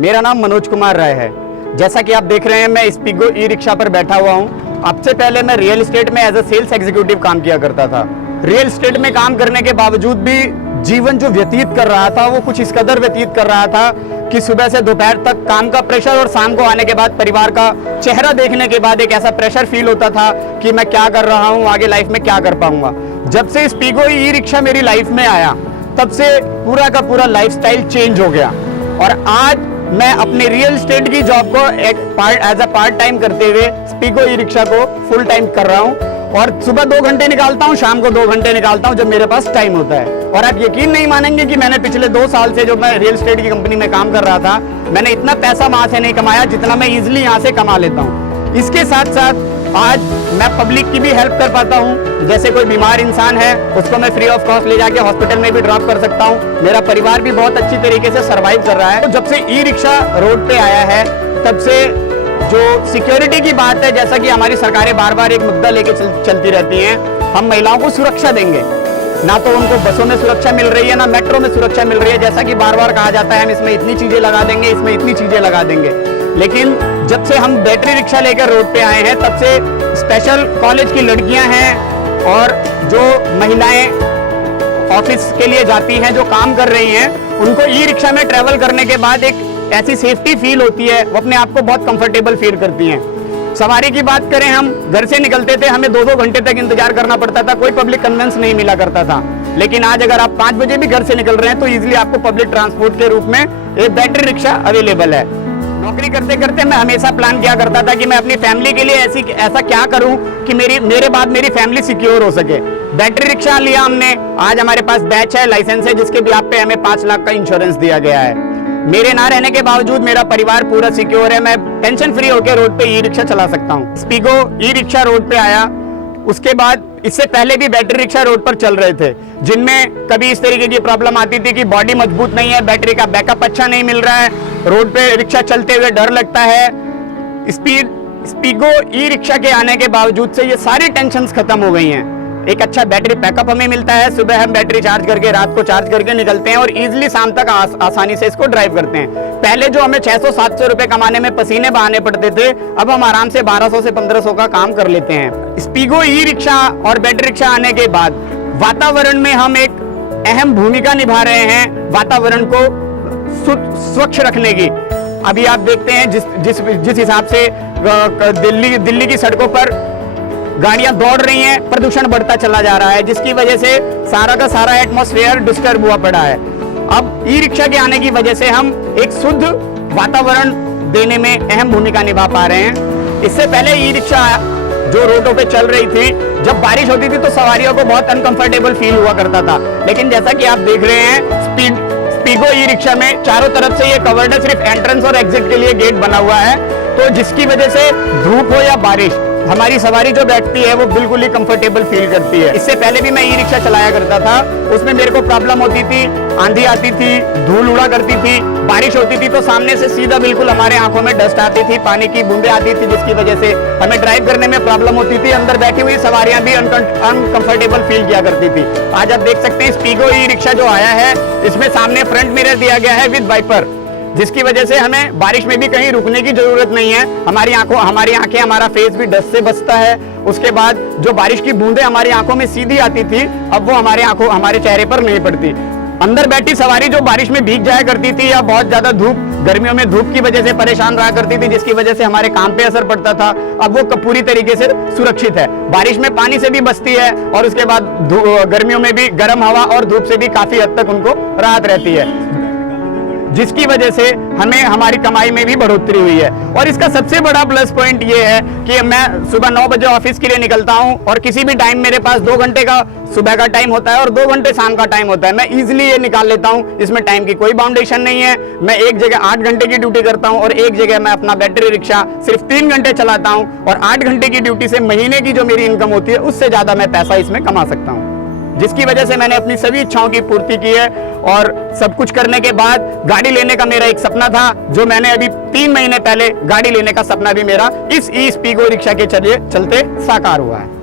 मेरा नाम मनोज कुमार राय है। जैसा कि आप देख रहे हैं, मैं स्पीगो ई रिक्शा पर बैठा हुआ हूं। अब से पहले मैं रियल एस्टेट में एज अ सेल्स एग्जीक्यूटिव काम किया करता था। रियल एस्टेट में काम करने के बावजूद भी जीवन जो व्यतीत कर रहा था वो कुछ इस कदर व्यतीत कर रहा था कि सुबह से दोपहर तक काम का प्रेशर और शाम को आने के बाद परिवार का चेहरा देखने के बाद एक ऐसा प्रेशर फील होता था कि मैं क्या कर रहा हूँ, आगे लाइफ में क्या कर पाऊंगा। जब से स्पीगो ई रिक्शा मेरी लाइफ में आया तब से पूरा का पूरा लाइफस्टाइल चेंज हो गया और आज मैं अपने रियल एस्टेट की जॉब को एज अ पार्ट टाइम करते हुए स्पीगो ई रिक्शा को फुल टाइम कर रहा हूँ और सुबह 2 घंटे निकालता हूँ, शाम को 2 घंटे निकालता हूँ जब मेरे पास टाइम होता है। और आप यकीन नहीं मानेंगे कि मैंने पिछले 2 साल से जो मैं रियल एस्टेट की कंपनी में काम कर रहा था, मैंने इतना पैसा वहां से नहीं कमाया जितना मैं इजिली यहाँ से कमा लेता हूँ। इसके साथ साथ आज मैं पब्लिक की भी हेल्प कर पाता हूँ। जैसे कोई बीमार इंसान है उसको मैं फ्री ऑफ कॉस्ट ले जाके हॉस्पिटल में भी ड्रॉप कर सकता हूँ। मेरा परिवार भी बहुत अच्छी तरीके से सर्वाइव कर रहा है। तो जब से ई रिक्शा रोड पे आया है तब से जो सिक्योरिटी की बात है, जैसा कि हमारी सरकारें बार बार एक मुद्दा लेके चलती रहती हैं, हम महिलाओं को सुरक्षा देंगे। ना तो उनको बसों में सुरक्षा मिल रही है, ना मेट्रो में सुरक्षा मिल रही है। जैसा कि बार बार कहा जाता है हम इसमें इतनी चीजें लगा देंगे, इसमें इतनी चीजें लगा देंगे, लेकिन जब से हम बैटरी रिक्शा लेकर रोड पे आए हैं तब से स्पेशल कॉलेज की लड़कियां हैं और जो महिलाएं ऑफिस के लिए जाती हैं, जो काम कर रही हैं, उनको ई रिक्शा में ट्रेवल करने के बाद एक ऐसी सेफ्टी फील होती है, वो अपने आप को बहुत कंफर्टेबल फील करती हैं। सवारी की बात करें, हम घर से निकलते थे, हमें 2-2 घंटे तक इंतजार करना पड़ता था, कोई पब्लिक कन्वेंस नहीं मिला करता था। लेकिन आज अगर आप 5 बजे भी घर से निकल रहे हैं तो इजीली आपको पब्लिक ट्रांसपोर्ट के रूप में एक बैटरी रिक्शा अवेलेबल है। नौकरी करते करते मैं हमेशा प्लान किया करता था कि मैं अपनी फैमिली के लिए ऐसा क्या करूं कि मेरे बाद मेरी फैमिली सिक्योर हो सके। बैटरी रिक्शा लिया हमने, आज हमारे पास बैच है, लाइसेंस है, जिसके भी आप पे हमें 5 लाख का इंश्योरेंस दिया गया है। मेरे ना रहने के बावजूद मेरा परिवार पूरा सिक्योर है। मैं टेंशन फ्री होकर रोड पे ई रिक्शा चला सकता हूँ। स्पीगो ई रिक्शा रोड पे आया, उसके बाद इससे पहले भी बैटरी रिक्शा रोड पर चल रहे थे, जिनमें कभी इस तरीके की प्रॉब्लम आती थी कि बॉडी मजबूत नहीं है, बैटरी का बैकअप अच्छा नहीं मिल रहा है, रोड पे रिक्शा चलते हुए डर लगता है। स्पीगो ई रिक्शा के आने के बावजूद से ये सारी टेंशन्स खत्म हो गई हैं। एक अच्छा बैटरी बैकअप हमें मिलता है, सुबह हम बैटरी चार्ज करके रात को चार्ज करके निकलते हैं और इजीली शाम तक आसानी से इसको ड्राइव करते हैं। पहले जो हमें 600-700 रुपए कमाने में पसीने बहाने पड़ते थे, अब हम आराम से 1200 से 1500 का काम कर लेते हैं। स्पीगो ई रिक्शा और बैटरी रिक्शा आने के बाद वातावरण में हम एक अहम भूमिका निभा रहे हैं, वातावरण को स्वच्छ रखने की। अभी आप देखते हैं जिस हिसाब से दिल्ली की सड़कों पर गाड़ियां दौड़ रही हैं, प्रदूषण बढ़ता चला जा रहा है, जिसकी वजह से सारा का सारा एटमॉस्फेयर डिस्टर्ब हुआ पड़ा है। अब ई रिक्शा के आने की वजह से हम एक शुद्ध वातावरण देने में अहम भूमिका निभा पा रहे हैं। इससे पहले ई रिक्शा जो रोडों पे चल रही थी, जब बारिश होती थी तो सवारियों को बहुत अनकंफर्टेबल फील हुआ करता था, लेकिन जैसा कि आप देख रहे हैं स्पीगो ई रिक्शा में चारों तरफ से ये कवर्ड है, सिर्फ एंट्रेंस और एग्जिट के लिए गेट बना हुआ है, तो जिसकी वजह से धूप हो या बारिश हमारी सवारी जो बैठती है वो बिल्कुल ही कंफर्टेबल फील करती है। इससे पहले भी मैं ई रिक्शा चलाया करता था, उसमें मेरे को प्रॉब्लम होती थी, आंधी आती थी, धूल उड़ा करती थी, बारिश होती थी तो सामने से सीधा बिल्कुल हमारे आंखों में डस्ट आती थी, पानी की बूंदें आती थी, जिसकी वजह से हमें ड्राइव करने में प्रॉब्लम होती थी। अंदर बैठी हुई सवारियां भी अनकंफर्टेबल फील किया करती थी। आज आप देख सकते हैं स्पीगो ई रिक्शा जो आया है, इसमें सामने फ्रंट मिरर दिया गया है विद वाइपर, जिसकी वजह से हमें बारिश में भी कहीं रुकने की जरूरत नहीं है। हमारी आंखें, हमारा फेस भी डस्ट से बचता है। उसके बाद जो बारिश की बूंदें हमारी आंखों में सीधी आती थी, अब वो हमारे चेहरे पर नहीं पड़ती। अंदर बैठी सवारी जो बारिश में भीग जाया करती थी या बहुत ज्यादा गर्मियों में धूप की वजह से परेशान रहा करती थी, जिसकी वजह से हमारे काम पे असर पड़ता था, अब वो पूरी तरीके से सुरक्षित है। बारिश में पानी से भी बचती है और उसके बाद गर्मियों में भी गर्म हवा और धूप से भी काफी हद तक उनको राहत रहती है, जिसकी वजह से हमें हमारी कमाई में भी बढ़ोतरी हुई है। और इसका सबसे बड़ा प्लस पॉइंट ये है कि मैं सुबह 9 बजे ऑफिस के लिए निकलता हूं और किसी भी टाइम मेरे पास 2 घंटे का सुबह का टाइम होता है और 2 घंटे शाम का टाइम होता है, मैं इजीली ये निकाल लेता हूं। इसमें टाइम की कोई बाउंडेशन नहीं है। मैं एक जगह 8 घंटे की ड्यूटी करता हूं और एक जगह मैं अपना बैटरी रिक्शा सिर्फ 3 घंटे चलाता हूं और 8 घंटे की ड्यूटी से महीने की जो मेरी इनकम होती है उससे ज्यादा मैं पैसा इसमें कमा सकता हूं, जिसकी वजह से मैंने अपनी सभी इच्छाओं की पूर्ति की है। और सब कुछ करने के बाद गाड़ी लेने का मेरा एक सपना था, जो मैंने अभी 3 महीने पहले गाड़ी लेने का सपना भी मेरा इस ई स्पीगो रिक्शा के चलते साकार हुआ है।